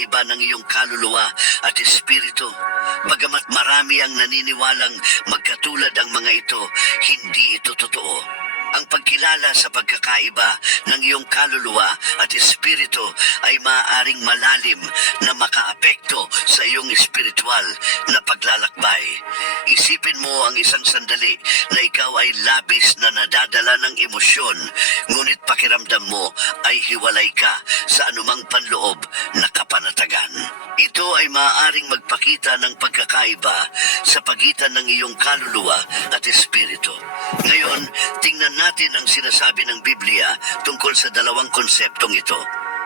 pagkakaiba ng iyong kaluluwa at espiritu. Bagamat marami ang naniniwalang magkatulad ang mga ito, hindi ito totoo. Ang pagkilala sa pagkakaiba ng iyong kaluluwa at espiritu ay maaaring malalim na makaapekto sa iyong espiritual na paglalakbay. Isipin mo ang isang sandali na ikaw ay labis na nadadala ng emosyon, ngunit pakiramdam mo ay hiwalay ka sa anumang panloob na kapanatagan. Ito ay maaaring magpakita ng pagkakaiba sa pagitan ng iyong kaluluwa at espiritu. Ngayon, tingnan natin ang sinasabi ng Biblia tungkol sa dalawang konseptong ito.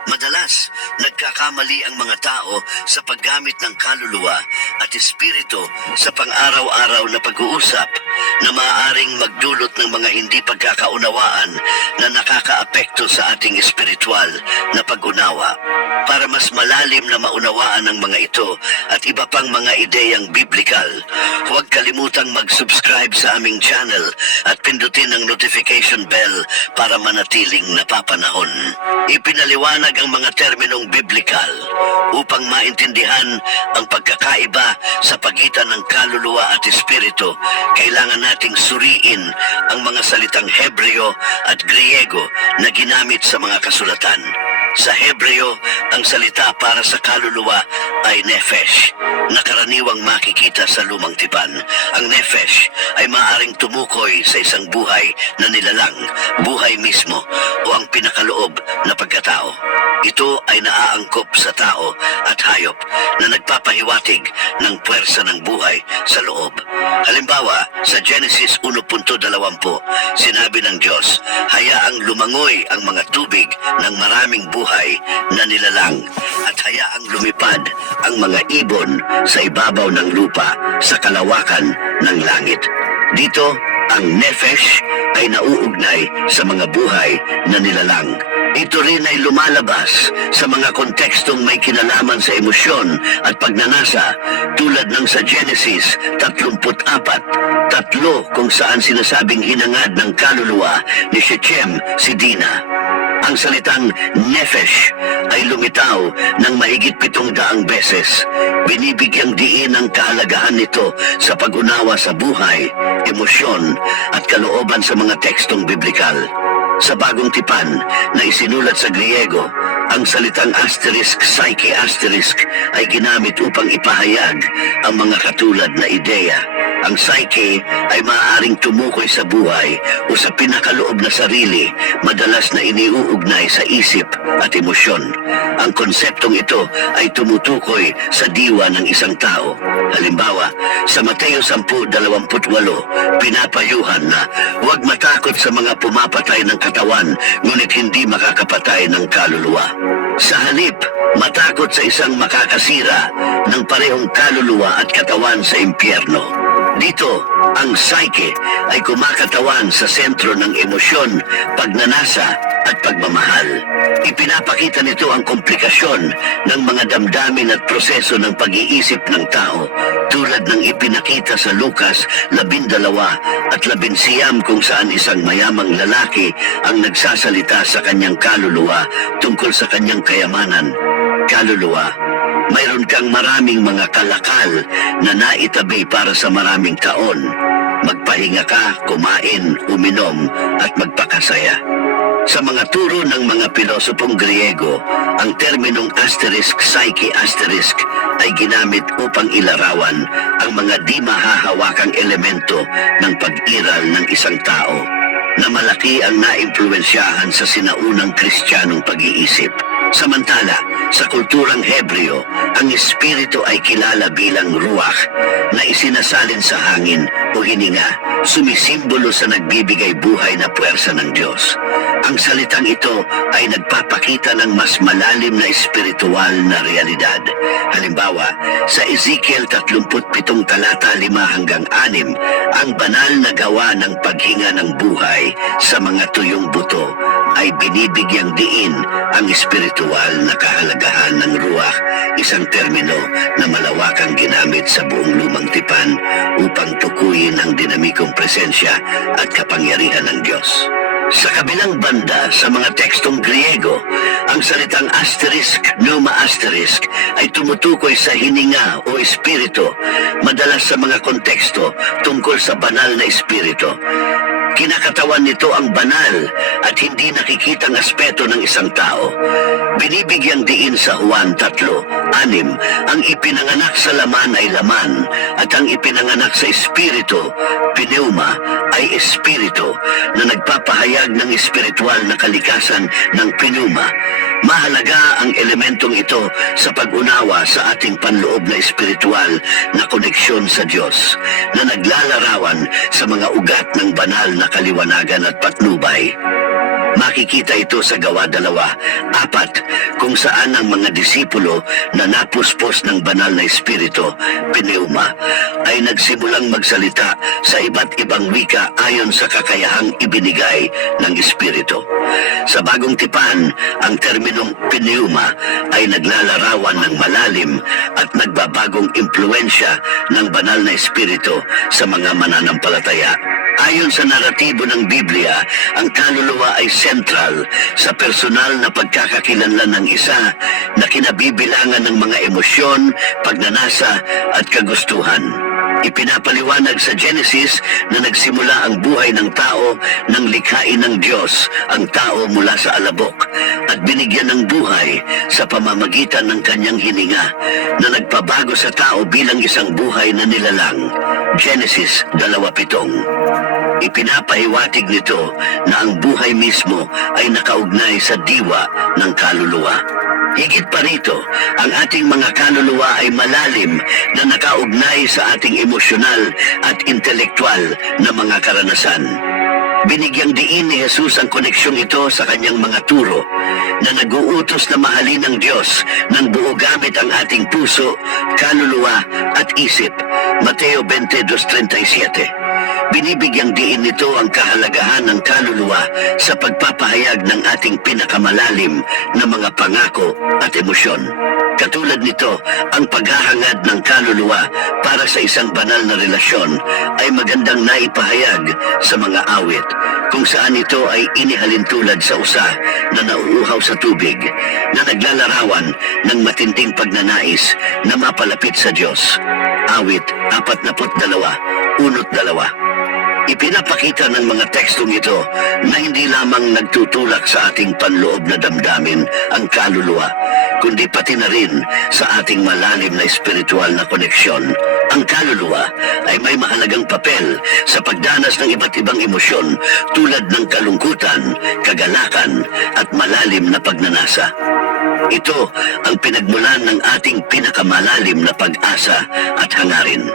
Madalas, nagkakamali ang mga tao sa paggamit ng kaluluwa at espiritu sa pang-araw-araw na pag-uusap na maaaring magdulot ng mga hindi pagkakaunawaan na nakakaapekto sa ating espiritual na pag-unawa. Para mas malalim na maunawaan ang mga ito at iba pang mga ideyang biblikal, huwag kalimutang mag-subscribe sa aming channel at pindutin ang notification bell para manatiling napapanahon. Ipinaliwanag ang mga terminong biblikal upang maintindihan ang pagkakaiba sa pagitan ng kaluluwa at espiritu. Kailangan nating suriin ang mga salitang Hebreo at Griego na ginamit sa mga kasulatan. Sa Hebreo, ang salita para sa kaluluwa ay nephesh, na karaniwang makikita sa lumang tipan. Ang nephesh ay maaaring tumukoy sa isang buhay na nilalang, buhay mismo, o ang pinakaloob na pagkatao. Ito ay naaangkop sa tao at hayop na nagpapahiwatig ng puwersa ng buhay sa loob. Halimbawa, sa Genesis 1.20, sinabi ng Diyos, hayaang lumangoy ang mga tubig ng maraming buhay na nilalang at hayaang lumipad ang mga ibon sa ibabaw ng lupa sa kalawakan ng langit. Dito, ang nephesh ay nauugnay sa mga buhay na nilalang. Ito rin ay lumalabas sa mga kontekstong may kinalaman sa emosyon at pagnanasa tulad ng sa Genesis 34, tatlo kung saan sinasabing hinangad ng kaluluwa ni Shechem si Dina. Ang salitang nephesh ay lumitaw ng mahigit 700 beses. Binibigyang diin ang kahalagahan nito sa pag-unawa sa buhay, emosyon at kalooban sa mga tekstong biblikal. Sa bagong tipan na isinulat sa Griego, ang salitang asterisk, psyche asterisk ay ginamit upang ipahayag ang mga katulad na ideya. Ang psyche ay maaaring tumukoy sa buhay o sa pinakaloob na sarili, madalas na iniuugnay sa isip at emosyon. Ang konseptong ito ay tumutukoy sa diwa ng isang tao. Halimbawa, sa Mateo 10:28, pinapayuhan na huwag matakot sa mga pumapatay ng katawan, ngunit hindi makakapatay ng kaluluwa. Sa halip, matakot sa isang makakasira ng parehong kaluluwa at katawan sa impyerno. Dito, ang psyche ay kumakatawan sa sentro ng emosyon, pagnanasa at pagmamahal. Ipinapakita nito ang komplikasyon ng mga damdamin at proseso ng pag-iisip ng tao, tulad ng ipinakita sa Lucas 12 at 11 kung saan isang mayamang lalaki ang nagsasalita sa kanyang kaluluwa tungkol sa kanyang kayamanan. Kaluluwa, mayroon kang maraming mga kalakal na naitabi para sa maraming taon. Magpahinga ka, kumain, uminom, at magpakasaya. Sa mga turo ng mga pilosopong Griego, ang terminong asterisk, psyche asterisk ay ginamit upang ilarawan ang mga di mahahawakang elemento ng pag-iral ng isang tao na malaki ang naimpluwensyahan sa sinaunang Kristiyanong pag-iisip. Samantala, sa kulturang Hebreo, ang espiritu ay kilala bilang ruach na isinasalin sa hangin o hininga, sumisimbolo sa nagbibigay buhay na puwersa ng Diyos. Ang salitang ito ay nagpapakita ng mas malalim na espiritual na realidad. Halimbawa, sa Ezekiel 37 talata 5-6, ang banal na gawa ng paghinga ng buhay sa mga tuyong buto ay binibigyang diin ang espiritual na kahalagahan ng ruach, isang termino na malawakang ginamit sa buong lumang tipan upang tukuyin ang dinamikong presensya at kapangyarihan ng Diyos. Sa kabilang banda, sa mga tekstong Griego, ang salitang asterisk, pneuma asterisk, ay tumutukoy sa hininga o espiritu, madalas sa mga konteksto tungkol sa banal na espiritu. Kinakatawan nito ang banal at hindi nakikitang aspeto ng isang tao. Binibigyang diin sa Juan 3:6, ang ipinanganak sa laman ay laman at ang ipinanganak sa espiritu, pneuma, ay espiritu na nagpapahayag ng espiritual na kalikasan ng pneuma. Mahalaga ang elementong ito sa pag-unawa sa ating panloob na espiritual na koneksyon sa Diyos na naglalarawan sa mga ugat ng banal na kaliwanagan at patnubay. Makikita ito sa Gawa 2:4, kung saan ang mga disipulo na napuspos ng banal na espiritu, pneuma, ay nagsimulang magsalita sa iba't ibang wika ayon sa kakayahang ibinigay ng espiritu. Sa Bagong Tipan, ang terminong pneuma ay naglalarawan ng malalim at nagbabagong impluensya ng banal na espiritu sa mga mananampalataya. Ayon sa naratibo ng Biblia, ang kaluluwa ay sentral sa personal na pagkakakilanlan ng isa na kinabibilangan ng mga emosyon, pagnanasa at kagustuhan. Ipinapaliwanag sa Genesis na nagsimula ang buhay ng tao nang likhain ng Diyos ang tao mula sa alabok at binigyan ng buhay sa pamamagitan ng kanyang hininga na nagpabago sa tao bilang isang buhay na nilalang. Genesis 2:7. Ipinapahiwatig nito na ang buhay mismo ay nakaugnay sa diwa ng kaluluwa. Higit pa rito, ang ating mga kaluluwa ay malalim na nakaugnay sa ating emosyonal at intelektual na mga karanasan. Binigyang diin ni Jesus ang koneksyong ito sa kanyang mga turo na nag-uutos na mahalin ng Diyos ng buo gamit ang ating puso, kaluluwa at isip. Mateo 22:37. Binibigyang diin nito ang kahalagahan ng kaluluwa sa pagpapahayag ng ating pinakamalalim na mga pangako at emosyon. Katulad nito, ang paghahangad ng kaluluwa para sa isang banal na relasyon ay magandang naipahayag sa mga awit, kung saan ito ay inihalintulad sa usa na nauuhaw sa tubig, na naglalarawan ng matinding pagnanais na mapalapit sa Diyos. Awit 42:1-2. Ipinapakita ng mga tekstong ito na hindi lamang nagtutulak sa ating panloob na damdamin ang kaluluwa, kundi pati na rin sa ating malalim na espiritual na koneksyon. Ang kaluluwa ay may mahalagang papel sa pagdanas ng iba't ibang emosyon tulad ng kalungkutan, kagalakan at malalim na pagnanasa. Ito ang pinagmulan ng ating pinakamalalim na pag-asa at hangarin.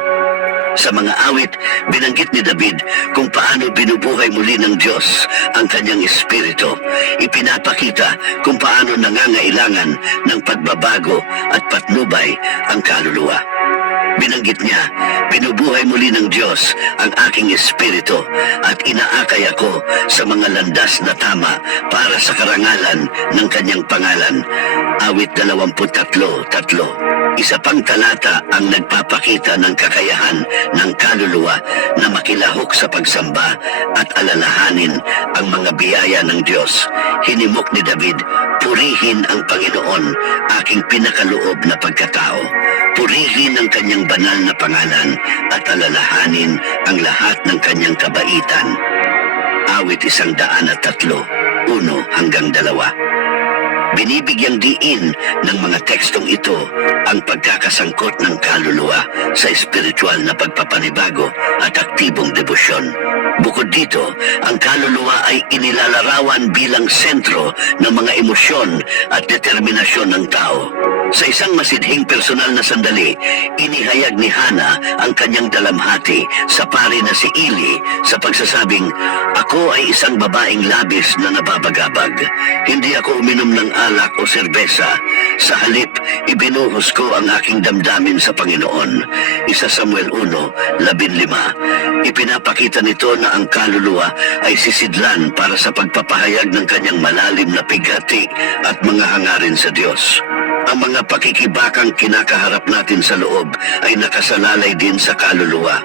Sa mga awit, binanggit ni David kung paano binubuhay muli ng Diyos ang kanyang espiritu. Ipinapakita kung paano nangangailangan ng pagbabago at patnubay ang kaluluwa. Binanggit niya, binubuhay muli ng Diyos ang aking espiritu at inaakay ako sa mga landas na tama para sa karangalan ng kanyang pangalan. Awit 23:3. Isa pang talata ang nagpapakita ng kakayahan ng kaluluwa na makilahok sa pagsamba at alalahanin ang mga biyaya ng Diyos. Hinimok ni David, purihin ang Panginoon, aking pinakaloob na pagkatao. Purihin ang kanyang banal na pangalan at alalahanin ang lahat ng kanyang kabaitan. Awit 103:1-2. Binibigyang diin ng mga tekstong ito ang pagkakasangkot ng kaluluwa sa espiritual na pagpapanibago at aktibong debosyon. Bukod dito, ang kaluluwa ay inilalarawan bilang sentro ng mga emosyon at determinasyon ng tao. Sa isang masidhing personal na sandali, inihayag ni Hana ang kanyang dalamhati sa pari na si Eli sa pagsasabing, "Ako ay isang babaeng labis na nababagabag. Hindi ako uminom ng alak o serbesa. Sa halip, ibinuhos ko ang aking damdamin sa Panginoon." Isa Samuel 1:15. Ipinapakita nito na ang kaluluwa ay sisidlan para sa pagpapahayag ng kanyang malalim na pighati at mga hangarin sa Diyos. Ang mga pakikibakang kinakaharap natin sa loob ay nakasalalay din sa kaluluwa,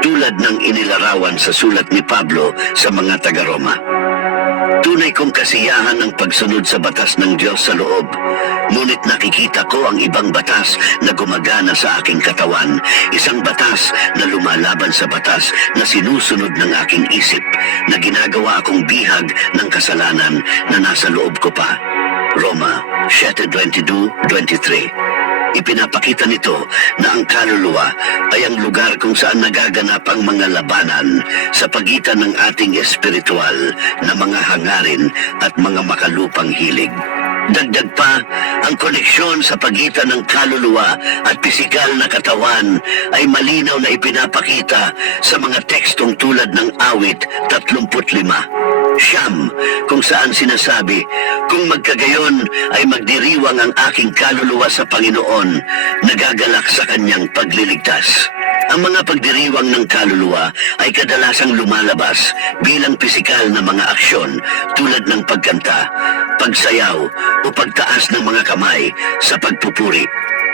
tulad ng inilarawan sa sulat ni Pablo sa mga taga-Roma. Tunay kong kasiyahan ang pagsunod sa batas ng Diyos sa loob. Ngunit nakikita ko ang ibang batas na gumagana sa aking katawan. Isang batas na lumalaban sa batas na sinusunod ng aking isip, na ginagawa akong bihag ng kasalanan na nasa loob ko pa. Roma 7:22-23. Ipinapakita nito na ang kaluluwa ay ang lugar kung saan nagaganap ang mga labanan sa pagitan ng ating espiritual na mga hangarin at mga makalupang hilig. Dagdag pa, ang koneksyon sa pagitan ng kaluluwa at pisikal na katawan ay malinaw na ipinapakita sa mga tekstong tulad ng awit 35. Siyam, kung saan sinasabi, kung magkagayon ay magdiriwang ang aking kaluluwa sa Panginoon, nagagalak sa kanyang pagliligtas. Ang mga pagdiriwang ng kaluluwa ay kadalasang lumalabas bilang pisikal na mga aksyon tulad ng pagkanta, pagsayaw o pagtaas ng mga kamay sa pagpupuri.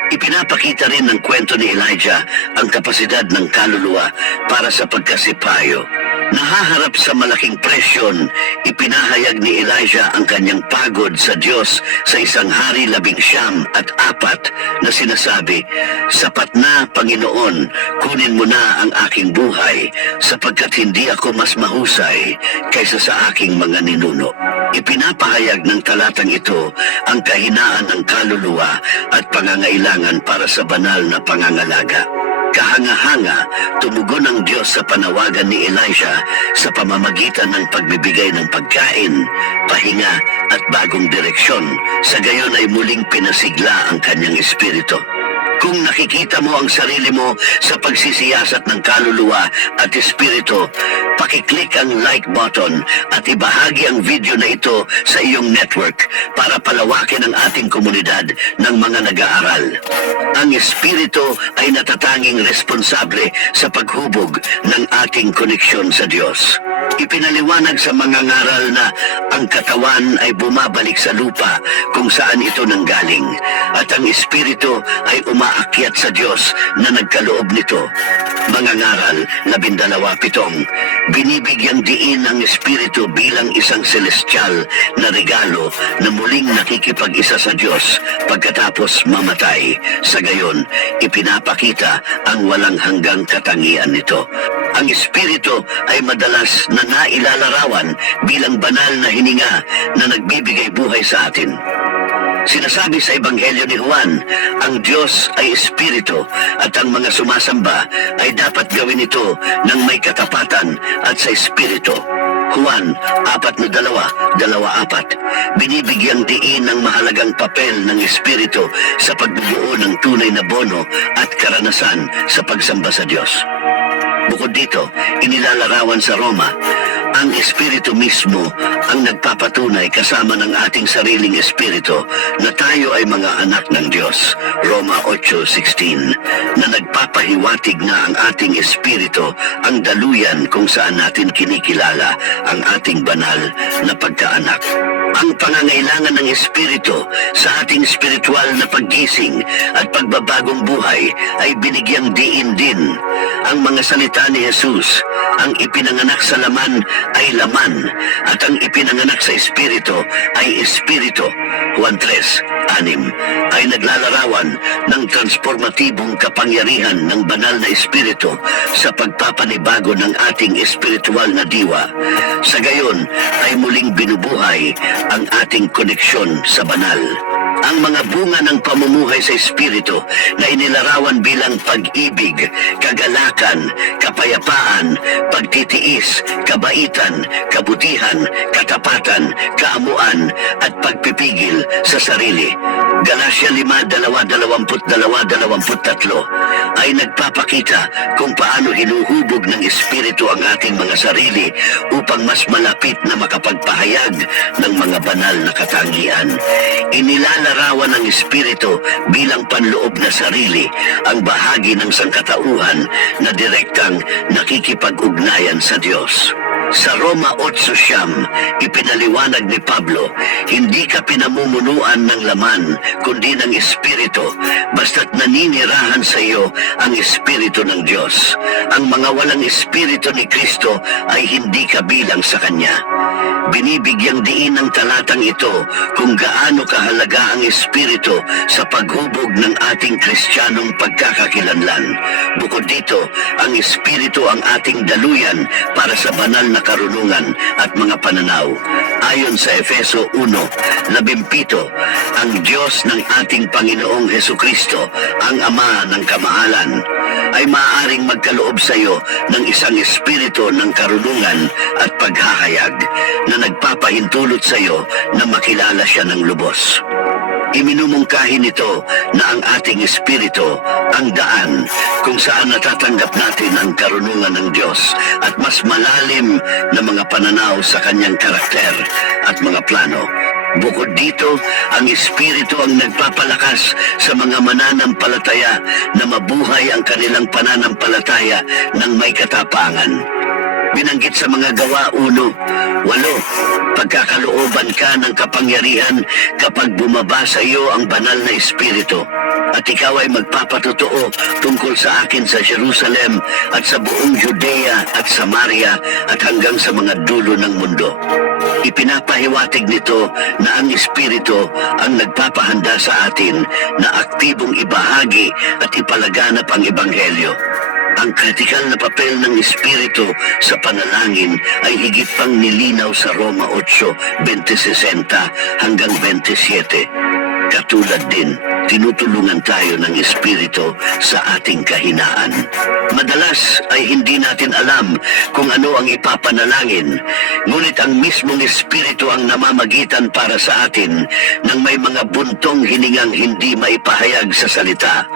Ipinapakita rin ng kwento ni Elijah ang kapasidad ng kaluluwa para sa pagkasipayo. Nahaharap sa malaking presyon, ipinahayag ni Elijah ang kanyang pagod sa Diyos sa isang hari 19 at 4 na sinasabi, "Sapat na, Panginoon, kunin mo na ang aking buhay, sapagkat hindi ako mas mahusay kaysa sa aking mga ninuno." Ipinapahayag ng talatang ito ang kahinaan ng kaluluwa at pangangailangan para sa banal na pangangalaga. Kahanga-hanga, tumugon ang Diyos sa panawagan ni Elijah sa pamamagitan ng pagbibigay ng pagkain, pahinga at bagong direksyon. Sa gayon ay muling pinasigla ang kanyang espiritu. Kung nakikita mo ang sarili mo sa pagsisiyasat ng kaluluwa at espiritu, pakiclick ang like button at ibahagi ang video na ito sa iyong network para palawakin ang ating komunidad ng mga nag-aaral. Ang espiritu ay natatanging responsable sa paghubog ng ating koneksyon sa Diyos. Ipinaliwanag sa mga ngaral na ang katawan ay bumabalik sa lupa kung saan ito nanggaling, at ang espiritu ay umaakyat sa Diyos na nagkaloob nito. Mga ngaral 12:7. Binibigyang diin ang espiritu bilang isang celestial na regalo na muling nakikipag-isa sa Diyos pagkatapos mamatay. Sa gayon, ipinapakita ang walang hanggang katangian nito. Ang espiritu ay madalas na nailalarawan bilang banal na hininga na nagbibigay buhay sa atin. Sinasabi sa Ebanghelyo ni Juan, ang Diyos ay espiritu at ang mga sumasamba ay dapat gawin ito ng may katapatan at sa espiritu. Juan 4:2-4. Binibigyang diin ang mahalagang papel ng espiritu sa pagbubuo ng tunay na bono at karanasan sa pagsamba sa Diyos. Bukod dito, inilalarawan sa Roma, ang espiritu mismo ang nagpapatunay kasama ng ating sariling espiritu na tayo ay mga anak ng Diyos. Roma 8:16, na nagpapahiwatig na ang ating espiritu ang daluyan kung saan natin kinikilala ang ating banal na pagkaanak. Ang pangangailangan ng espiritu sa ating spiritual na paggising at pagbabagong buhay ay binigyang diin din. Ang mga salita ni Jesus, ang ipinanganak sa laman ay laman, at ang ipinanganak sa espiritu ay espiritu. Juan 3:6 ay naglalarawan ng transformatibong kapangyarihan ng banal na espiritu sa pagpapanibago ng ating espiritual na diwa. Sa gayon ay muling binubuhay ang ating koneksyon sa banal. Ang mga bunga ng pamumuhay sa espiritu na inilarawan bilang pag-ibig, kagalakan, kapayapaan, pagtitiis, kabaitan, kabutihan, katapatan, kaamuan, at pagpipigil sa sarili. Galatia 5:22-23 ay nagpapakita kung paano hinuhubog ng espiritu ang ating mga sarili upang mas malapit na makapagpahayag ng mga banal na katangian. Inilalarawan ng espiritu bilang panloob na sarili, ang bahagi ng sangkatauhan na direktang nakikipag-ugnayan sa Diyos. Sa Roma 8:9, ipinaliwanag ni Pablo, hindi ka pinamumunuan ng laman, kundi ng espiritu, basta't naninirahan sa iyo ang espiritu ng Diyos. Ang mga walang espiritu ni Kristo ay hindi kabilang sa Kanya. Binibigyang diin ng talatang ito kung gaano kahalaga ang Espiritu sa paghubog ng ating Kristiyanong pagkakakilanlan. Bukod dito, ang Espiritu ang ating daluyan para sa banal na karunungan at mga pananaw. Ayon sa Efeso 1:17, ang Diyos ng ating Panginoong Hesukristo, ang Ama ng kamahalan, ay maaaring magkaloob sa iyo ng isang espiritu ng karunungan at paghahayag na nagpapahintulot sa iyo na makilala siya ng lubos. Iminumungkahi nito na ang ating espiritu ang daan kung saan natatanggap natin ang karunungan ng Diyos at mas malalim na mga pananaw sa kanyang karakter at mga plano. Bukod dito, ang Espiritu ang nagpapalakas sa mga mananampalataya na mabuhay ang kanilang pananampalataya ng may katapangan. Binanggit sa mga gawa 1:8, pagkakalooban ka ng kapangyarihan kapag bumaba sa iyo ang banal na Espiritu, at ikaw ay magpapatotoo tungkol sa akin sa Jerusalem at sa buong Judea at Samaria at hanggang sa mga dulo ng mundo. Ipinapahiwatig nito na ang Espiritu ang nagpapahanda sa atin na aktibong ibahagi at ipalaganap ang Ebanghelyo. Ang kritikal na papel ng Espiritu sa panalangin ay higit pang nilinaw sa Roma 8:20 hanggang 27. Katulad din, tinutulungan tayo ng Espiritu sa ating kahinaan. Madalas ay hindi natin alam kung ano ang ipapanalangin, ngunit ang mismong Espiritu ang namamagitan para sa atin nang may mga buntong hiningang hindi maipahayag sa salita.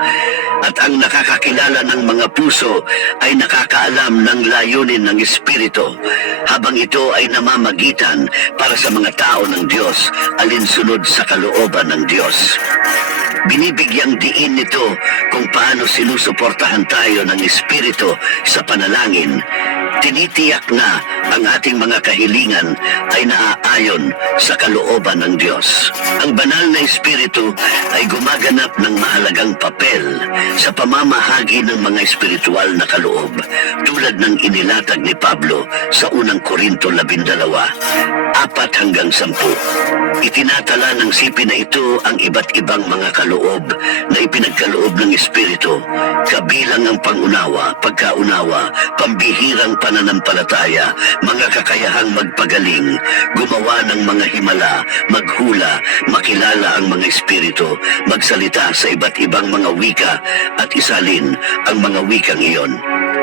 At ang nakakakilala ng mga puso ay nakakaalam ng layunin ng Espiritu, habang ito ay namamagitan para sa mga tao ng Diyos alinsunod sa kalooban ng Diyos. Binibigyang diin nito kung paano sinusuportahan tayo ng Espiritu sa panalangin. Tinitiyak na ang ating mga kahilingan ay naaayon sa kalooban ng Diyos. Ang banal na Espiritu ay gumaganap ng mahalagang papel sa pamamahagi ng mga espiritual na kaloob, tulad ng inilatag ni Pablo sa unang Korinto 12:4-10. Itinatala ng sipin na ito ang iba't ibang mga kaloob na ipinagkaloob ng Espiritu, kabilang ang pangunawa, pagkaunawa, pambihirang pananampalataya, mga kakayahang magpagaling, gumawa ng mga himala, maghula, makilala ang mga espiritu, magsalita sa iba't ibang mga wika, at isalin ang mga wikang iyon.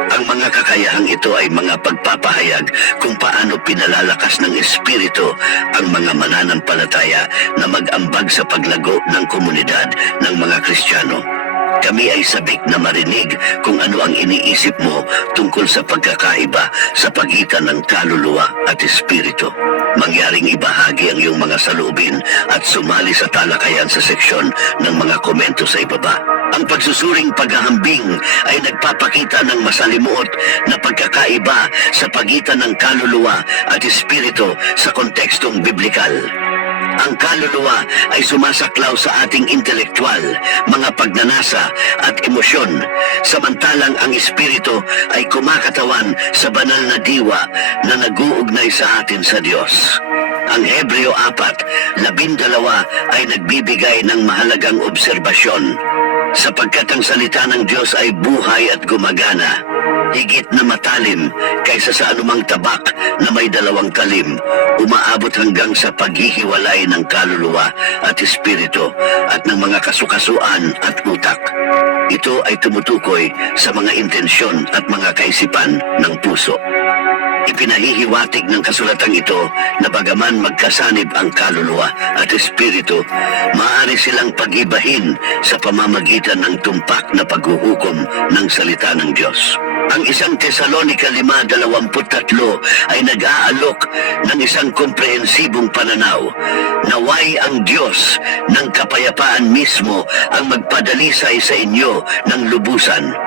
Ang mga kakayahang ito ay mga pagpapahayag kung paano pinalalakas ng Espiritu ang mga mananampalataya na mag-ambag sa paglago ng komunidad ng mga Kristiyano. Kami ay sabik na marinig kung ano ang iniisip mo tungkol sa pagkakaiba sa pagitan ng kaluluwa at espiritu. Mangyaring ibahagi ang iyong mga saloobin at sumali sa talakayan sa seksyon ng mga komento sa ibaba. Ang pagsusuring paghahambing ay nagpapakita ng masalimuot na pagkakaiba sa pagitan ng kaluluwa at espiritu sa kontekstong biblikal. Ang kaluluwa ay sumasaklaw sa ating intelektual, mga pagnanasa at emosyon, samantalang ang espiritu ay kumakatawan sa banal na diwa na nag-uugnay sa atin sa Diyos. Ang Hebreo 4:12 ay nagbibigay ng mahalagang obserbasyon, sapagkat ang salita ng Diyos ay buhay at gumagana, higit na matalim kaysa sa anumang tabak na may 2 talim, umaabot hanggang sa paghihiwalay ng kaluluwa at espiritu at ng mga kasukasuan at utak. Ito ay tumutukoy sa mga intensyon at mga kaisipan ng puso. Ipinahihiwatig ng kasulatang ito na bagaman magkasanib ang kaluluwa at espiritu, maaari silang pag-ibahin sa pamamagitan ng tumpak na paghuhukom ng salita ng Diyos. Ang 1 Tesalonica 5:23 ay nag-aalok ng isang komprehensibong pananaw. Naway ang Diyos ng kapayapaan mismo ang magpadalisay sa inyo ng lubusan,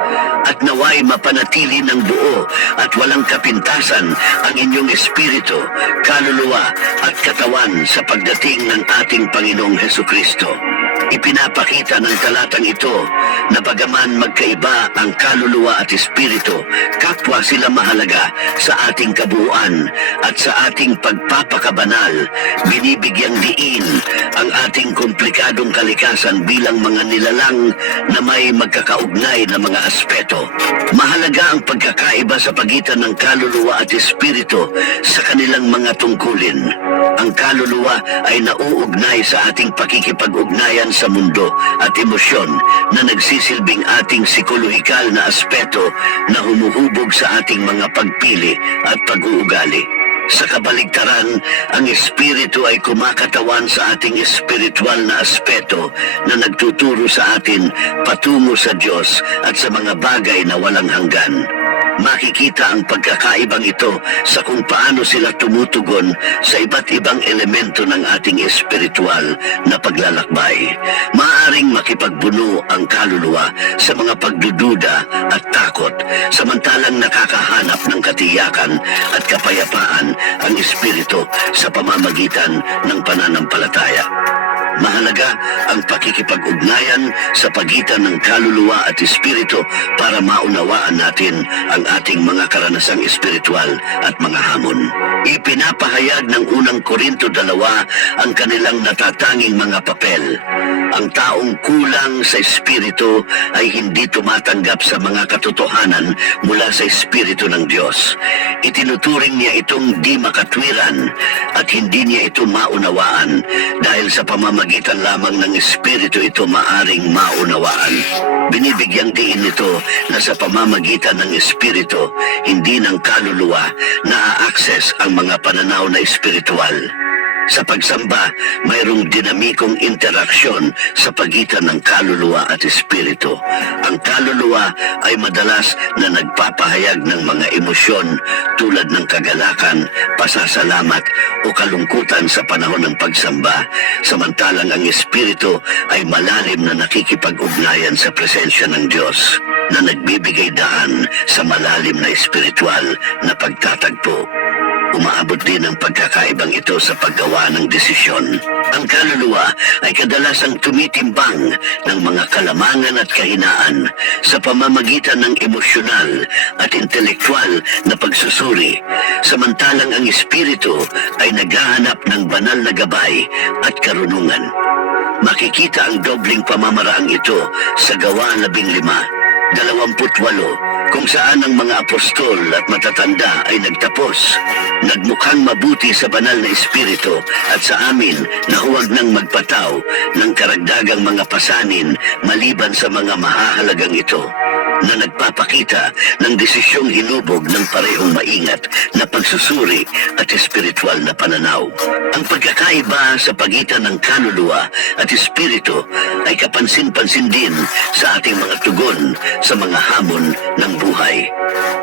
at naway mapanatili ng buo at walang kapintasan ang inyong espiritu, kaluluwa at katawan sa pagdating ng ating Panginoong Hesukristo. Ipinapakita ng talatang ito na bagaman magkaiba ang kaluluwa at espiritu, kapwa sila mahalaga sa ating kabuuan at sa ating pagpapakabanal. Binibigyang diin ang ating komplikadong kalikasan bilang mga nilalang na may magkakaugnay na mga aspeto. Mahalaga ang pagkakaiba sa pagitan ng kaluluwa at espiritu sa kanilang mga tungkulin. Ang kaluluwa ay nauugnay sa ating pakikipag-ugnayan sa mundo at emosyon na nagsisilbing ating psikolohikal na aspeto na humuhubog sa ating mga pagpili at pag-uugali. Sa kabaligtaran, ang espiritu ay kumakatawan sa ating espiritual na aspeto na nagtuturo sa atin patungo sa Diyos at sa mga bagay na walang hanggan. Makikita ang pagkakaibang ito sa kung paano sila tumutugon sa iba't ibang elemento ng ating espiritual na paglalakbay. Maaaring makipagbuno ang kaluluwa sa mga pagdududa at takot, samantalang nakakahanap ng katiyakan at kapayapaan ang espiritu sa pamamagitan ng pananampalataya. Mahalaga ang pakikipag-ugnayan sa pagitan ng kaluluwa at espiritu para maunawaan natin ang ating mga karanasang espiritual at mga hamon. Ipinapahayag ng unang Korinto 2 ang kanilang natatanging mga papel. Ang taong kulang sa espiritu ay hindi tumatanggap sa mga katotohanan mula sa espiritu ng Diyos. Itinuturing niya itong di makatwiran at hindi niya ito maunawaan dahil sa pamamagitan lamang ng espiritu ito maaring maunawaan. Binibigyang diin nito na sa pamamagitan ng espiritu, hindi ng kaluluwa, na-access ang mga pananaw na espiritual. Sa pagsamba, mayroong dinamikong interaksyon sa pagitan ng kaluluwa at espiritu. Ang kaluluwa ay madalas na nagpapahayag ng mga emosyon tulad ng kagalakan, pasasalamat o kalungkutan sa panahon ng pagsamba, samantalang ang espiritu ay malalim na nakikipag-ugnayan sa presensya ng Diyos na nagbibigay daan sa malalim na espiritual na pagtatagpo. Umaabot din ang pagkakaibang ito sa paggawa ng desisyon. Ang kaluluwa ay kadalasang tumitimbang ng mga kalamangan at kahinaan sa pamamagitan ng emosyonal at intelektual na pagsusuri, samantalang ang espiritu ay naghahanap ng banal na gabay at karunungan. Makikita ang dobling pamamaraang ito sa Gawa 15:28, kung saan ang mga apostol at matatanda ay nagtapos. Nagmukhang mabuti sa banal na espiritu at sa amin na huwag nang magpataw ng karagdagang mga pasanin maliban sa mga mahahalagang ito, na nagpapakita ng desisyong hinubog ng parehong maingat na pagsusuri at espiritual na pananaw. Ang pagkakaiba sa pagitan ng kaluluwa at espiritu ay kapansin-pansin din sa ating mga tugon sa mga hamon ng buhay.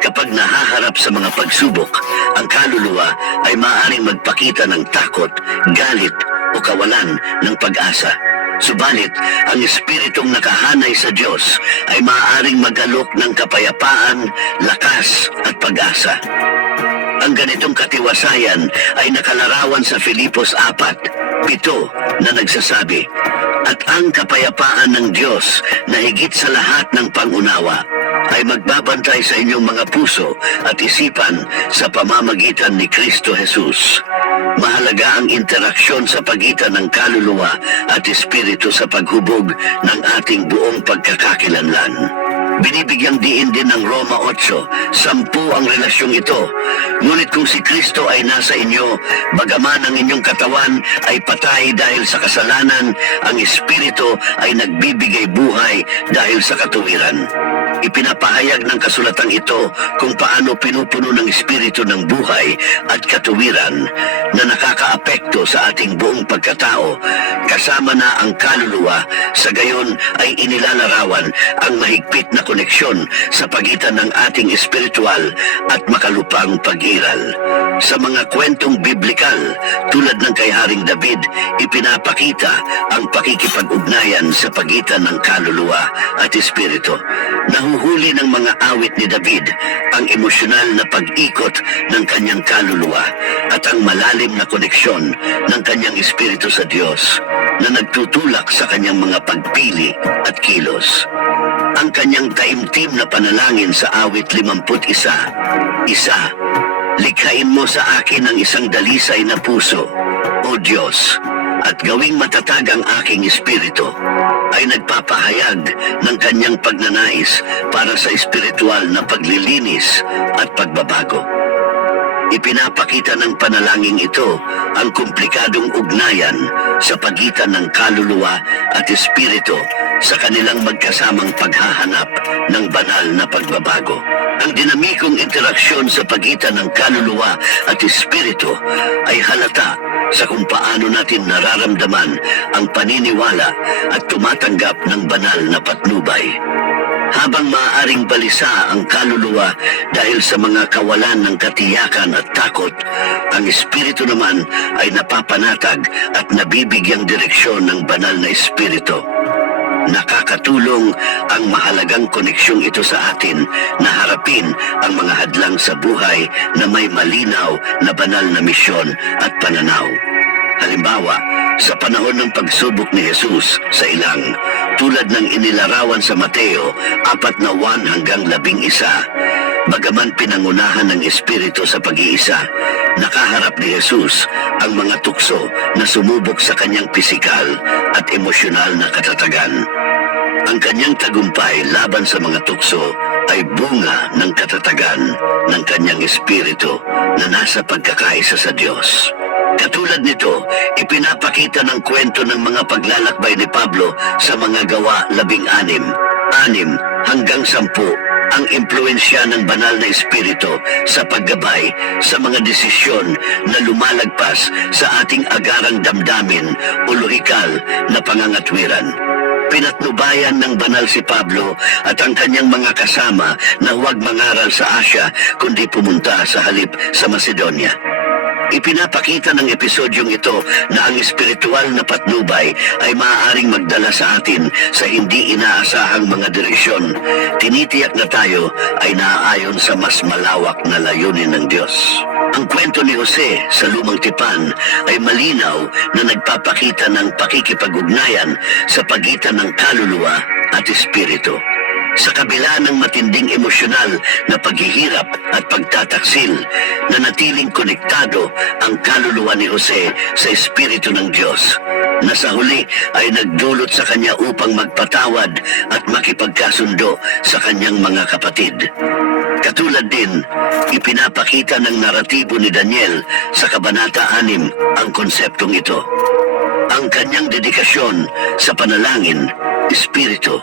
Kapag nahaharap sa mga pagsubok, ang kaluluwa ay maaaring magpakita ng takot, galit o kawalan ng pag-asa. Subalit, ang espiritong nakahanay sa Diyos ay maaaring mag-alok ng kapayapaan, lakas at pag-asa. Ang ganitong katiwasayan ay nakalarawan sa Filipos 4:7 na nagsasabi, "At ang kapayapaan ng Diyos na higit sa lahat ng pangunawa ay magbabantay sa inyong mga puso at isipan sa pamamagitan ni Kristo Jesus." Mahalaga ang interaksyon sa pagitan ng kaluluwa at espiritu sa paghubog ng ating buong pagkakakilanlan. Binibigyang diin din ng Roma 8:10 ang relasyong ito. Ngunit kung si Kristo ay nasa inyo, bagaman ang inyong katawan ay patay dahil sa kasalanan, ang espiritu ay nagbibigay buhay dahil sa katuwiran. Ipinapahayag ng kasulatang ito kung paano pinupuno ng espiritu ng buhay at katuwiran na nakakaapekto sa ating buong pagkatao, kasama na ang kaluluwa. Sa gayon ay inilalarawan ang mahigpit na koneksyon sa pagitan ng ating espiritual at makalupang pag-iral. Sa mga kwentong biblikal, tulad ng kay Haring David, ipinapakita ang pakikipag-ugnayan sa pagitan ng kaluluwa at espiritu. Nahuhuli ng mga awit ni David ang emosyonal na pag-ikot ng kanyang kaluluwa at ang malalim na koneksyon ng kanyang espiritu sa Diyos. na nagtutulak sa kanyang mga pagpili at kilos. Ang kanyang taimtim na panalangin sa awit 51, Isa, likhain mo sa akin ang isang dalisay na puso, O Diyos, at gawing matatag ang aking espiritu, ay nagpapahayag ng kanyang pagnanais para sa espiritual na paglilinis at pagbabago. Ipinapakita ng panalangin ito ang komplikadong ugnayan sa pagitan ng kaluluwa at espiritu sa kanilang magkasamang paghahanap ng banal na pagbabago. Ang dinamikong interaksyon sa pagitan ng kaluluwa at espiritu ay halata sa kung paano natin nararamdaman ang paniniwala at tumatanggap ng banal na patnubay. Habang maaaring balisa ang kaluluwa dahil sa mga kawalan ng katiyakan at takot, ang espiritu naman ay napapanatag at nabibigyang direksyon ng banal na espiritu. Nakakatulong ang mahalagang koneksyong ito sa atin na harapin ang mga hadlang sa buhay na may malinaw na banal na misyon at pananaw. Halimbawa, sa panahon ng pagsubok ni Jesus sa ilang, tulad ng inilarawan sa Mateo 4:1-11, bagaman pinangunahan ng Espiritu sa pag-iisa, nakaharap ni Jesus ang mga tukso na sumubok sa kanyang pisikal at emosyonal na katatagan. Ang kanyang tagumpay laban sa mga tukso ay bunga ng katatagan ng kanyang espiritu na nasa pagkakaisa sa Diyos. Katulad nito, ipinapakita ng kwento ng mga paglalakbay ni Pablo sa mga Gawa 16, 6-10, ang impluensya ng banal na espiritu sa paggabay sa mga desisyon na lumalagpas sa ating agarang damdamin o lohikal na pangangatwiran. Pinatnubayan ng banal si Pablo at ang kanyang mga kasama na huwag mangaral sa Asya kundi pumunta sa halip sa Macedonia. Ipinapakita ng episodyong ito na ang espiritual na patnubay ay maaaring magdala sa atin sa hindi inaasahang mga direksyon. Tinitiyak na tayo ay naaayon sa mas malawak na layunin ng Diyos. Ang kwento ni Jose sa Lumang Tipan ay malinaw na nagpapakita ng pakikipag-ugnayan sa pagitan ng kaluluwa at espiritu. Sa kabila ng matinding emosyonal na paghihirap at pagtataksil, nanatiling konektado ang kaluluwa ni Jose sa Espiritu ng Diyos, na sa huli ay nagdulot sa kanya upang magpatawad at makipagkasundo sa kanyang mga kapatid. Katulad din, ipinapakita ng naratibo ni Daniel sa Kabanata 6 ang konseptong ito. Ang kanyang dedikasyon sa panalangin, espiritu,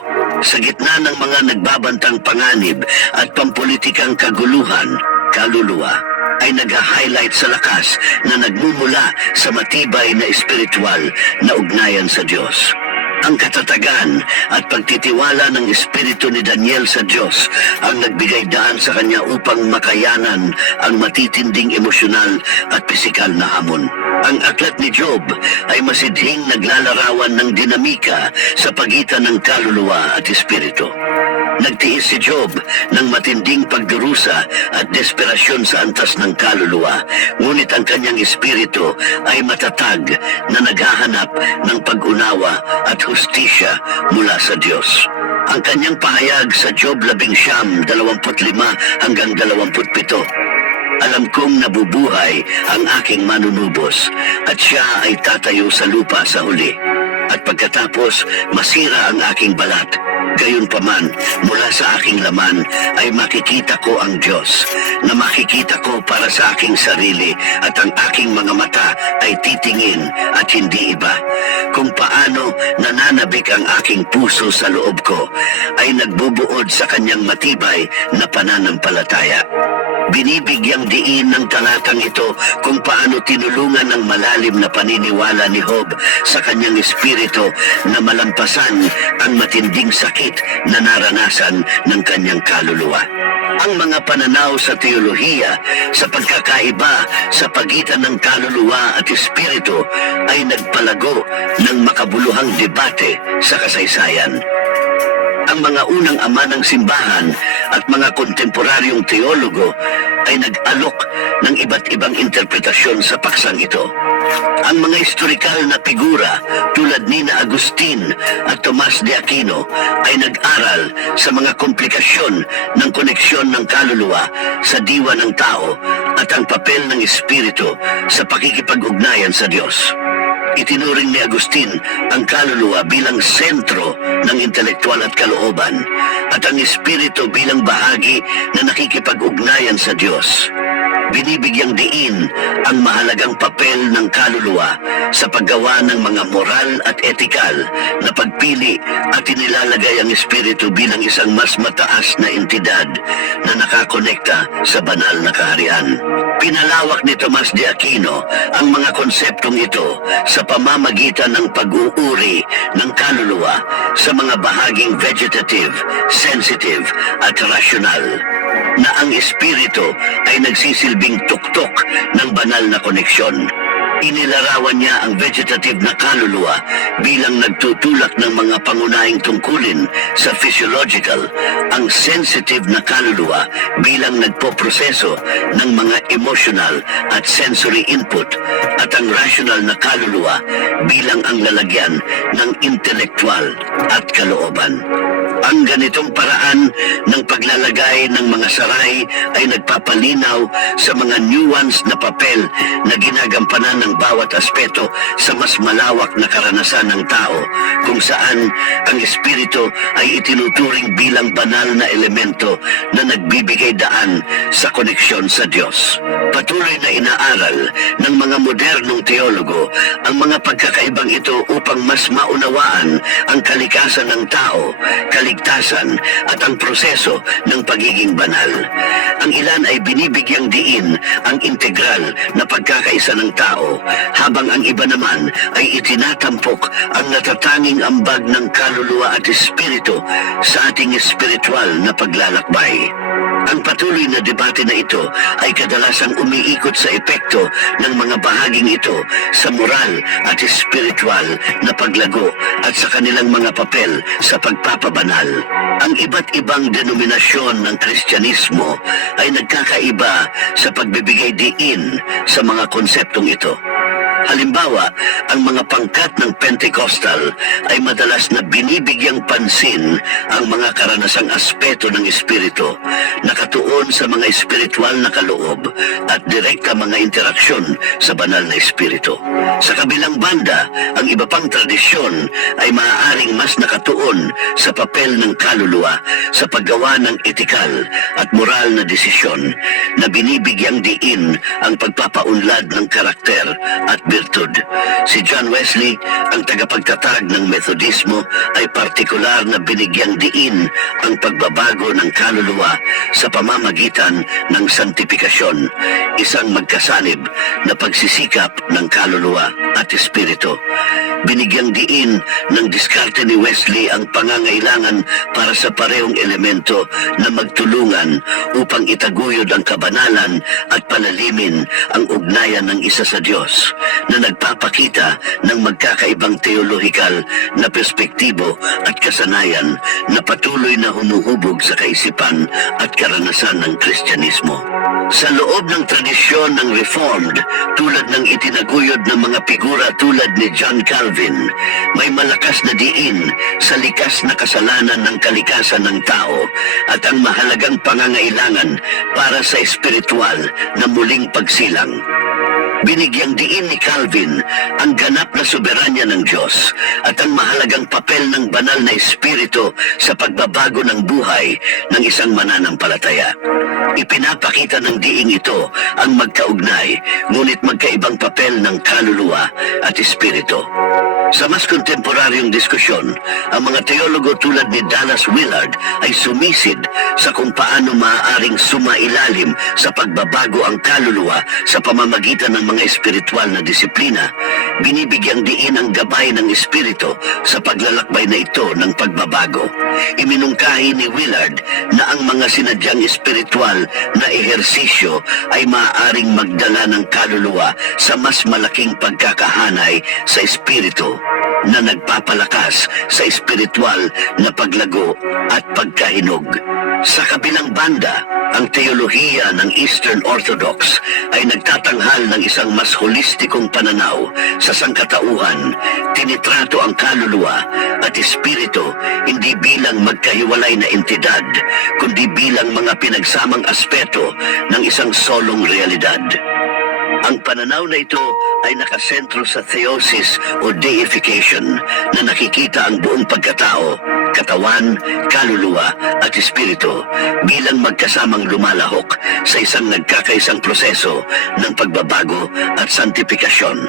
sa gitna ng mga nagbabantang panganib at pampulitikang kaguluhan, kaluluwa, ay nag-highlight sa lakas na nagmumula sa matibay na espiritual na ugnayan sa Diyos. Ang katatagan at pagtitiwala ng espiritu ni Daniel sa Diyos ang nagbigay daan sa kanya upang makayanan ang matitinding emosyonal at pisikal na hamon. Ang aklat ni Job ay masidhing naglalarawan ng dinamika sa pagitan ng kaluluwa at espiritu. Nagtiis si Job ng matinding pagdurusa at desperasyon sa antas ng kaluluwa, ngunit ang kanyang espiritu ay matatag na naghahanap ng pag-unawa at hustisya mula sa Diyos. Ang kanyang pahayag sa Job 11:25-27, alam kong nabubuhay ang aking manunubos at siya ay tatayo sa lupa sa huli. At pagkatapos, masira ang aking balat. Gayunpaman, mula sa aking laman ay makikita ko ang Diyos, na makikita ko para sa aking sarili at ang aking mga mata ay titingin at hindi iba. Kung paano nananabik ang aking puso sa loob ko ay nagbubuod sa kanyang matibay na pananampalataya. Binibigyang diin ng talatang ito kung paano tinulungan ng malalim na paniniwala ni Job sa kanyang espiritu na malampasan ang matinding sakit na naranasan ng kanyang kaluluwa. Ang mga pananaw sa teolohiya sa pagkakaiba sa pagitan ng kaluluwa at espiritu ay nagpalago ng makabuluhang debate sa kasaysayan. Ang mga unang ama ng simbahan at mga kontemporaryong teologo ay nag-alok ng iba't ibang interpretasyon sa paksang ito. Ang mga historikal na figura tulad nina Agustin at Tomas de Aquino ay nag-aral sa mga komplikasyon ng koneksyon ng kaluluwa sa diwa ng tao at ang papel ng espiritu sa pakikipag-ugnayan sa Diyos. Itinuring ni Agustin ang kaluluwa bilang sentro ng intelektual at kalooban at ang espiritu bilang bahagi na nakikipag-ugnayan sa Diyos. Binibigyang diin ang mahalagang papel ng kaluluwa sa paggawa ng mga moral at etikal na pagpili at inilalagay ang espiritu bilang isang mas mataas na entidad na nakakonekta sa banal na kaharian. Pinalawak ni Tomas de Aquino ang mga konseptong ito sa pamamagitan ng pag-uuri ng kaluluwa sa mga bahaging vegetative, sensitive at rational, na ang espiritu ay nagsisilbing tuktok ng banal na koneksyon. Inilarawan niya ang vegetative na kaluluwa bilang nagtutulak ng mga pangunahing tungkulin sa physiological, ang sensitive na kaluluwa bilang nagpoproseso ng mga emotional at sensory input, at ang rational na kaluluwa bilang ang lalagyan ng intelektual at kalooban. Ang ganitong paraan ng paglalagay ng mga saray ay nagpapalinaw sa mga nuanced na papel na ginagampanan ng bawat aspeto sa mas malawak na karanasan ng tao, kung saan ang espiritu ay itinuturing bilang banal na elemento na nagbibigay daan sa koneksyon sa Diyos. Patuloy na inaaral ng mga modernong teologo ang mga pagkakaibang ito upang mas maunawaan ang kalikasan ng tao, kaligtasan at ang proseso ng pagiging banal. Ang ilan ay binibigyang diin ang integral na pagkakaisa ng tao, habang ang iba naman ay itinatampok ang natatanging ambag ng kaluluwa at espiritu sa ating espiritual na paglalakbay. Ang patuloy na debate na ito ay kadalasang umiikot sa epekto ng mga bahaging ito sa moral at espiritual na paglago at sa kanilang mga papel sa pagpapabanal. Ang iba't ibang denominasyon ng Kristyanismo ay nagkakaiba sa pagbibigay diin sa mga konseptong ito. Halimbawa, ang mga pangkat ng Pentecostal ay madalas na binibigyang pansin ang mga karanasang aspeto ng espiritu, nakatuon sa mga espiritual na kaloob at direkta mga interaksyon sa banal na espiritu. Sa kabilang banda, ang iba pang tradisyon ay maaaring mas nakatuon sa papel ng kaluluwa sa paggawa ng etikal at moral na desisyon na binibigyang diin ang pagpapaunlad ng karakter at virtud. Si John Wesley, ang tagapagtatag ng Methodismo, ay partikular na binigyang diin ang pagbabago ng kaluluwa sa pamamagitan ng santifikasyon, isang magkasanib na pagsisikap ng kaluluwa at espiritu. Binigyang diin ng diskarte ni Wesley ang pangangailangan para sa parehong elemento na magtulungan upang itaguyod ang kabanalan at palalimin ang ugnayan ng isa sa Diyos, na nagpapakita ng magkakaibang teolohikal na perspektibo at kasanayan na patuloy na humuhubog sa kaisipan at karanasan ng Kristyanismo. Sa loob ng tradisyon ng Reformed, tulad ng itinaguyod ng mga figura tulad ni John Calvin, may malakas na diin sa likas na kasalanan ng kalikasan ng tao at ang mahalagang pangangailangan para sa espiritual na muling pagsilang. Binigyang diin ni Calvin ang ganap na soberanya ng Diyos at ang mahalagang papel ng banal na espiritu sa pagbabago ng buhay ng isang mananampalataya. Ipinapakita ng diing ito ang magkaugnay, ngunit magkaibang papel ng kaluluwa at espiritu. Sa mas kontemporaryong diskusyon, ang mga teologo tulad ni Dallas Willard ay sumisid sa kung paano maaaring sumailalim sa pagbabago ang kaluluwa sa pamamagitan ng mga espiritual na disiplina. Binibigyang diin ang gabay ng espiritu sa paglalakbay na ito ng pagbabago. Iminungkahi ni Willard na ang mga sinadyang espiritual na ehersisyo ay maaaring magdala ng kaluluwa sa mas malaking pagkakahanay sa espiritu. na nagpapalakas sa espiritual na paglago at pagkahinog. Sa kabilang banda, ang teolohiya ng Eastern Orthodox ay nagtatanghal ng isang mas holistikong pananaw sa sangkatauhan. Tinitrato ang kaluluwa at espiritu hindi bilang magkahiwalay na entidad, kundi bilang mga pinagsamang aspeto ng isang solong realidad. Ang pananaw na ito ay nakasentro sa theosis o deification na nakikita ang buong pagkatao, katawan, kaluluwa at espiritu bilang magkasamang lumalahok sa isang nagkakaisang proseso ng pagbabago at santifikasyon.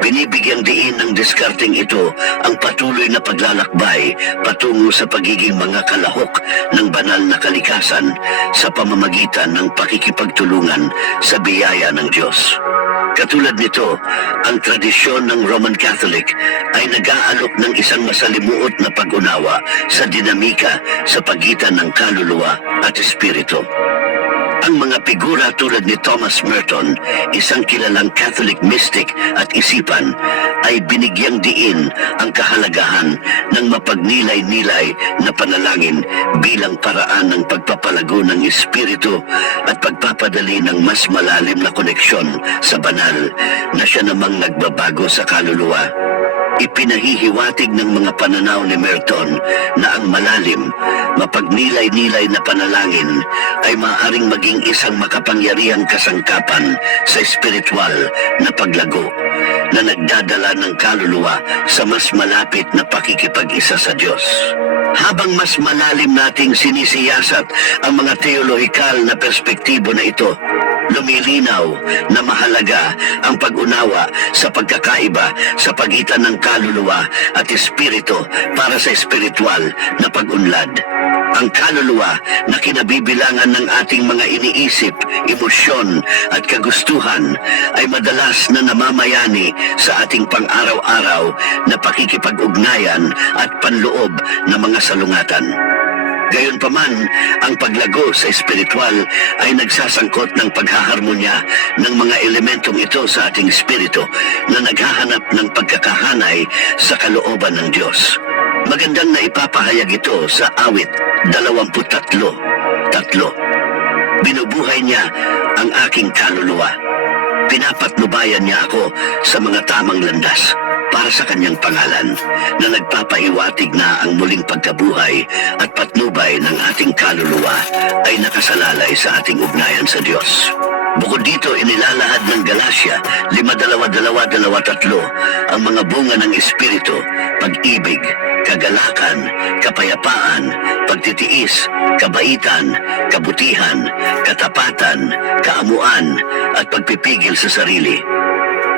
Binibigyang diin ng diskarteng ito ang patuloy na paglalakbay patungo sa pagiging mga kalahok ng banal na kalikasan sa pamamagitan ng pakikipagtulungan sa biyaya ng Diyos. Katulad nito, ang tradisyon ng Roman Catholic ay nag-aalok ng isang masalimuot na pag-unawa sa dinamika sa pagitan ng kaluluwa at espiritu. Ang mga figura tulad ni Thomas Merton, isang kilalang Catholic mystic at isipan, ay binigyang diin ang kahalagahan ng mapagnilay-nilay na panalangin bilang paraan ng pagpapalago ng espiritu at pagpapadali ng mas malalim na koneksyon sa banal na siya namang nagbabago sa kaluluwa. Ipinahihiwatig ng mga pananaw ni Merton na ang malalim, mapagnilay-nilay na panalangin ay maaaring maging isang makapangyarihang kasangkapan sa espiritual na paglago na nagdadala ng kaluluwa sa mas malapit na pakikipag-isa sa Diyos. Habang mas malalim nating sinisiyasat ang mga teolohikal na perspektibo na ito, lumilinaw na mahalaga ang pag-unawa sa pagkakaiba sa pagitan ng kaluluwa at espiritu para sa espiritual na pag-unlad. Ang kaluluwa na kinabibilangan ng ating mga iniisip, emosyon at kagustuhan ay madalas na namamayani sa ating pang-araw-araw na pakikipag-ugnayan at panloob na mga salungatan. Gayunpaman, ang paglago sa espiritual ay nagsasangkot ng paghaharmonya ng mga elementong ito sa ating espiritu na naghahanap ng pagkakahanay sa kalooban ng Diyos. Magandang na ipapahayag ito sa awit 23:3. Binubuhay niya ang aking kaluluwa. Pinapatnubayan niya ako sa mga tamang landas para sa kanyang pangalan, na nagpapahiwatig na ang muling pagkabuhay at patnubay ng ating kaluluwa ay nakasalalay sa ating ugnayan sa Diyos. Bukod dito, inilalahad ng Galacia 5:22-23 ang mga bunga ng Espiritu: pag-ibig, kagalakan, kapayapaan, pagtitiis, kabaitan, kabutihan, katapatan, kaamuan, at pagpipigil sa sarili.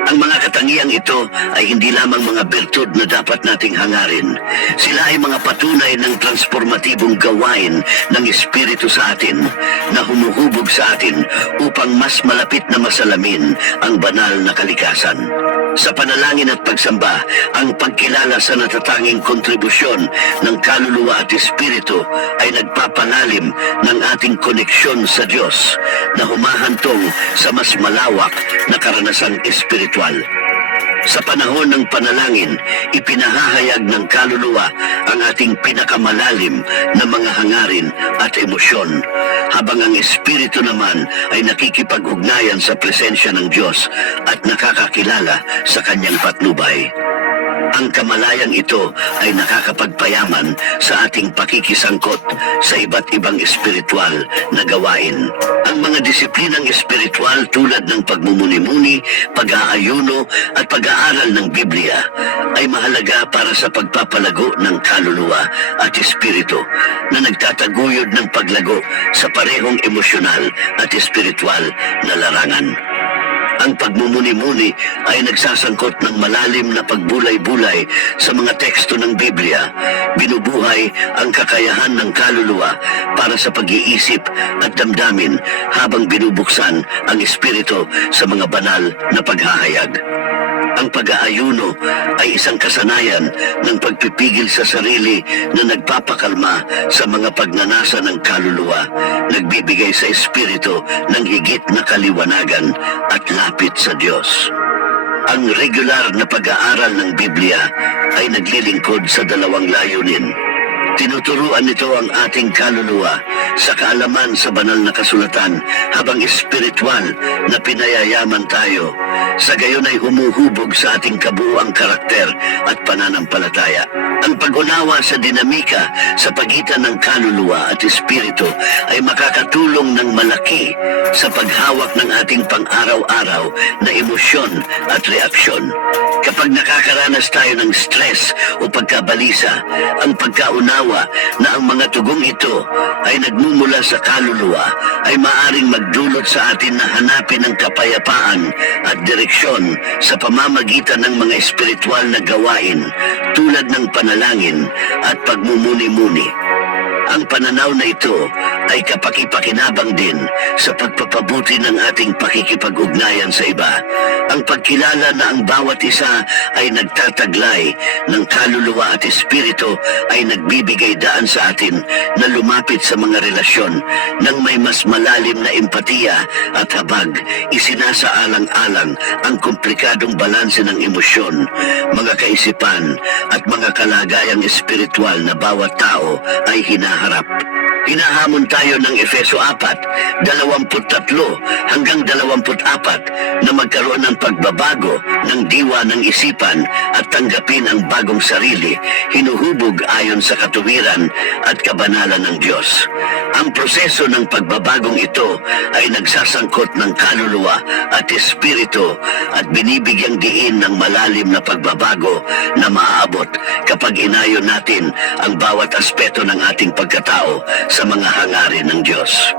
Ang mga katangiang ito ay hindi lamang mga bertud na dapat nating hangarin. Sila ay mga patunay ng transformatibong gawain ng Espiritu sa atin na humuhubog sa atin upang mas malapit na masalamin ang banal na kalikasan. Sa panalangin at pagsamba, ang pagkilala sa natatanging kontribusyon ng kaluluwa at espiritu ay nagpapalalim ng ating koneksyon sa Diyos na humahantong sa mas malawak na karanasang espiritual. Sa panahon ng panalangin, ipinahahayag ng kaluluwa ang ating pinakamalalim na mga hangarin at emosyon, habang ang espiritu naman ay nakikipag-ugnayan sa presensya ng Diyos at nakakakilala sa kanyang patnubay. Ang kamalayang ito ay nakakapagpayaman sa ating pakikisangkot sa iba't ibang espiritual na gawain. Ang mga disiplinang espiritual tulad ng pagmumuni-muni, pag-aayuno at pag-aaral ng Biblia ay mahalaga para sa pagpapalago ng kaluluwa at espiritu na nagtataguyod ng paglago sa parehong emosyonal at espiritual na larangan. Ang pagmumuni-muni ay nagsasangkot ng malalim na pagbulay-bulay sa mga teksto ng Biblia. Binubuhay ang kakayahan ng kaluluwa para sa pag-iisip at damdamin habang binubuksan ang espiritu sa mga banal na paghahayag. Ang pag-aayuno ay isang kasanayan ng pagpipigil sa sarili na nagpapakalma sa mga pagnanasa ng kaluluwa, nagbibigay sa espiritu ng higit na kaliwanagan at lapit sa Diyos. Ang regular na pag-aaral ng Biblia ay naglilingkod sa dalawang layunin. Tinuturuan nito ang ating kaluluwa sa kaalaman sa banal na kasulatan habang espiritual na pinayayaman tayo. Sa gayon ay humuhubog sa ating kabuuang karakter at pananampalataya. Ang pag-unawa sa dinamika sa pagitan ng kaluluwa at espiritu ay makakatulong ng malaki sa paghawak ng ating pang-araw-araw na emosyon at reaksyon. Kapag nakakaranas tayo ng stress o pagkabalisa, ang pagkaunawa na ang mga tugong ito ay nagmumula sa kaluluwa ay maaring magdulot sa atin na hanapin ang kapayapaan at direksyon sa pamamagitan ng mga espiritual na gawain tulad ng panalangin at pagmumuni-muni. Ang pananaw na ito ay kapakipakinabang din sa pagpapabuti ng ating pakikipag-ugnayan sa iba. Ang pagkilala na ang bawat isa ay nagtataglay ng kaluluwa at espiritu ay nagbibigay daan sa atin na lumapit sa mga relasyon ng may mas malalim na empatiya at habag, isinasaalang-alang ang komplikadong balanse ng emosyon, mga kaisipan at mga kalagayang espiritual na bawat tao ay hinaharap. Hinahamon tayo ng Efeso 4:23 hanggang 24 na magkaroon ng pagbabago ng diwa ng isipan at tanggapin ang bagong sarili, hinuhubog ayon sa katuwiran at kabanalan ng Diyos. Ang proseso ng pagbabagong ito ay nagsasangkot ng kaluluwa at espiritu at binibigyang diin ng malalim na pagbabago na maaabot kapag inayon natin ang bawat aspeto ng ating pagkatao sa mga hangarin ng Diyos.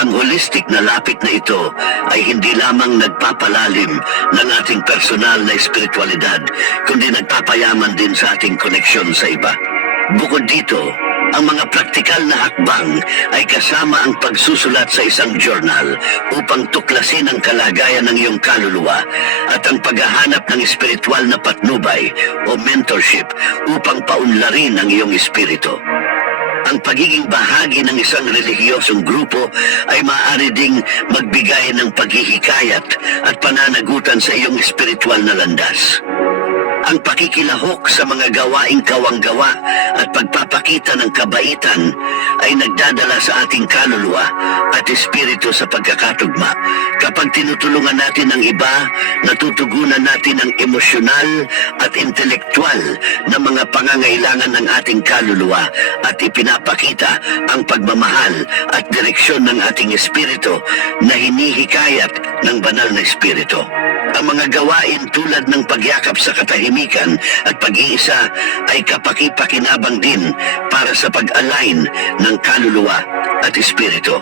Ang holistic na lapit na ito ay hindi lamang nagpapalalim ng ating personal na espiritualidad, kundi nagpapayaman din sa ating koneksyon sa iba. Bukod dito, ang mga praktikal na hakbang ay kasama ang pagsusulat sa isang journal upang tuklasin ang kalagayan ng iyong kaluluwa at ang paghahanap ng espiritual na patnubay o mentorship upang paunlarin ang iyong espiritu. Ang pagiging bahagi ng isang relihiyosong grupo ay maaari ding magbigay ng paghihikayat at pananagutan sa iyong espiritual na landas. Ang pakikilahok sa mga gawaing kawanggawa at pagpapakita ng kabaitan ay nagdadala sa ating kaluluwa at espiritu sa pagkakatugma. Kapag tinutulungan natin ang iba, natutugunan natin ang emosyonal at intelektual na mga pangangailangan ng ating kaluluwa at ipinapakita ang pagmamahal at direksyon ng ating espiritu na hinihikayat ng banal na espiritu. Ang mga gawain tulad ng pagyakap sa katahimikan at pag-iisa ay kapakipakinabang din para sa pag-align ng kaluluwa at espiritu.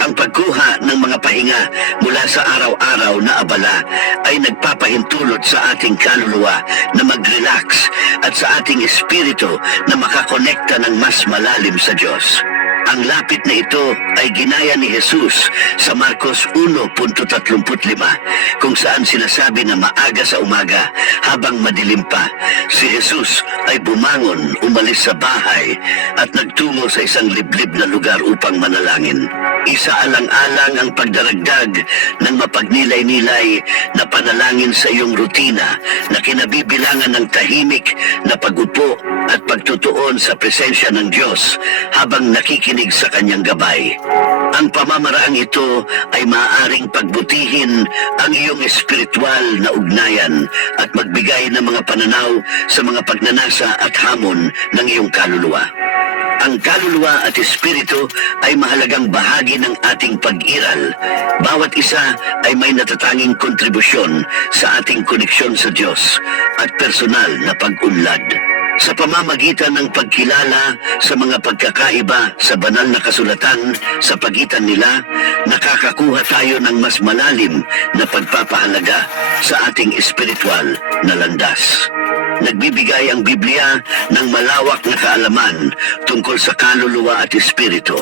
Ang pagkuha ng mga pahinga mula sa araw-araw na abala ay nagpapahintulot sa ating kaluluwa na mag-relax at sa ating espiritu na makakonekta ng mas malalim sa Diyos. Ang lapit na ito ay ginaya ni Jesus sa Marcos 1:35 kung saan sinasabi na maaga sa umaga habang madilim pa, si Jesus ay bumangon, umalis sa bahay at nagtungo sa isang liblib na lugar upang manalangin. Isaalang-alang ang pagdaragdag ng mapagnilay-nilay na panalangin sa iyong rutina na kinabibilangan ng tahimik na pag-upo at pagtutuon sa presensya ng Diyos habang nakikinig sa kanyang gabay. Ang pamamaraang ito ay maaaring pagbutihin ang iyong espiritual na ugnayan at magbigay ng mga pananaw sa mga pagnanasa at hamon ng iyong kaluluwa. Ang kaluluwa at espiritu ay mahalagang bahagi ng ating pag-iral. Bawat isa ay may natatanging kontribusyon sa ating koneksyon sa Diyos at personal na pag-unlad. Sa pamamagitan ng pagkilala sa mga pagkakaiba sa banal na kasulatan sa pagitan nila, nakakakuha tayo ng mas malalim na pagpapahalaga sa ating espiritual na landas. Nagbibigay ang Biblia ng malawak na kaalaman tungkol sa kaluluwa at espiritu,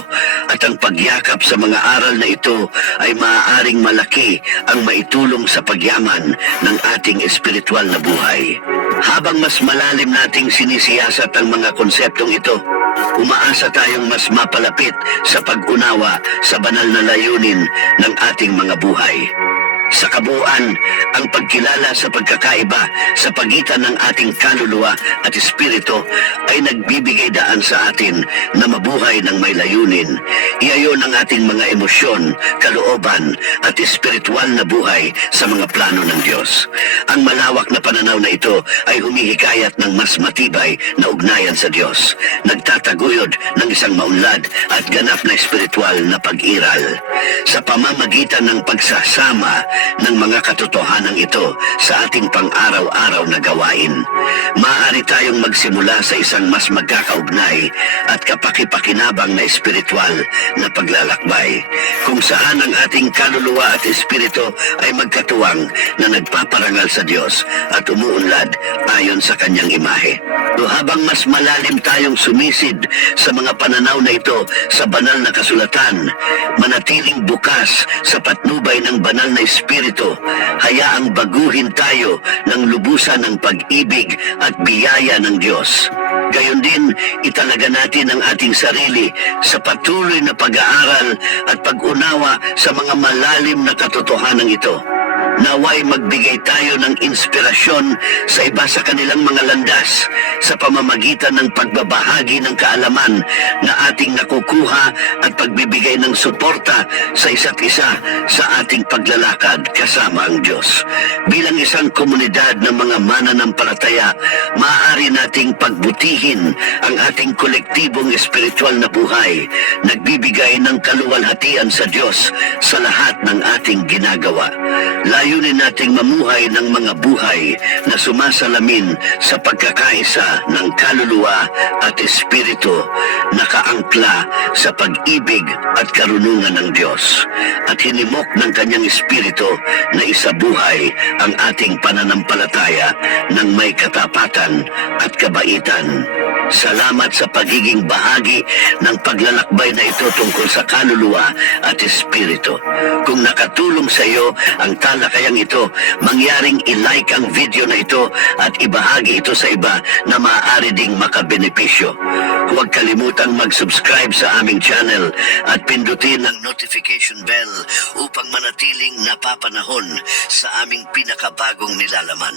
at ang pagyakap sa mga aral na ito ay maaaring malaki ang maitulong sa pagyaman ng ating espiritual na buhay. Habang mas malalim nating sinisiyasat ang mga konseptong ito, umaasa tayong mas mapalapit sa pag-unawa sa banal na layunin ng ating mga buhay. Sa kabuuan, ang pagkilala sa pagkakaiba sa pagitan ng ating kaluluwa at espiritu ay nagbibigay daan sa atin na mabuhay ng may layunin. Iyayon ang ating mga emosyon, kalooban at espiritual na buhay sa mga plano ng Diyos. Ang malawak na pananaw na ito ay humihikayat ng mas matibay na ugnayan sa Diyos, nagtataguyod ng isang maunlad at ganap na espiritual na pag-iral. Sa pamamagitan ng pagsasama ng mga katotohanan ito sa ating pang-araw-araw na gawain, maaari tayong magsimula sa isang mas magkakaugnay at kapakipakinabang na espiritual na paglalakbay, kung saan ang ating kaluluwa at espiritu ay magkatuwang na nagpaparangal sa Diyos at umuunlad ayon sa kanyang imahe. So, habang mas malalim tayong sumisid sa mga pananaw na ito sa banal na kasulatan, manatiling bukas sa patnubay ng banal na espiritu, hayaang baguhin tayo ng lubusan ng pag-ibig at biyaya ng Diyos. Gayon din, italaga natin ang ating sarili sa patuloy na pag-aaral at pag-unawa sa mga malalim na katotohanan ito. Naway magbigay tayo ng inspirasyon sa iba sa kanilang mga landas sa pamamagitan ng pagbabahagi ng kaalaman na ating nakukuha at pagbibigay ng suporta sa isa't isa sa ating paglalakad kasama ang Diyos. Bilang isang komunidad ng mga mananampalataya, maaari nating pagbutihin ang ating kolektibong espiritual na buhay, nagbibigay ng kaluwalhatian sa Diyos sa lahat ng ating ginagawa. Layunin nating mamuhay ng mga buhay na sumasalamin sa pagkakaisa ng kaluluwa at espiritu, nakaangkla sa pag-ibig at karunungan ng Diyos, at hinimok ng kanyang espiritu na isabuhay ang ating pananampalataya ng may katapatan at kabaitan. Salamat sa pagiging bahagi ng paglalakbay na ito tungkol sa kaluluwa at espiritu. Kung nakatulong sa iyo ang talakayang ito, mangyaring i-like ang video na ito at ibahagi ito sa iba na maaari ding makabenepisyo. Huwag kalimutang mag-subscribe sa aming channel at pindutin ang notification bell upang manatiling napapanahon sa aming pinakabagong nilalaman.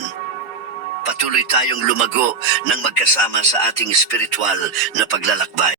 Patuloy tayong lumago ng magkasama sa ating espiritual na paglalakbay.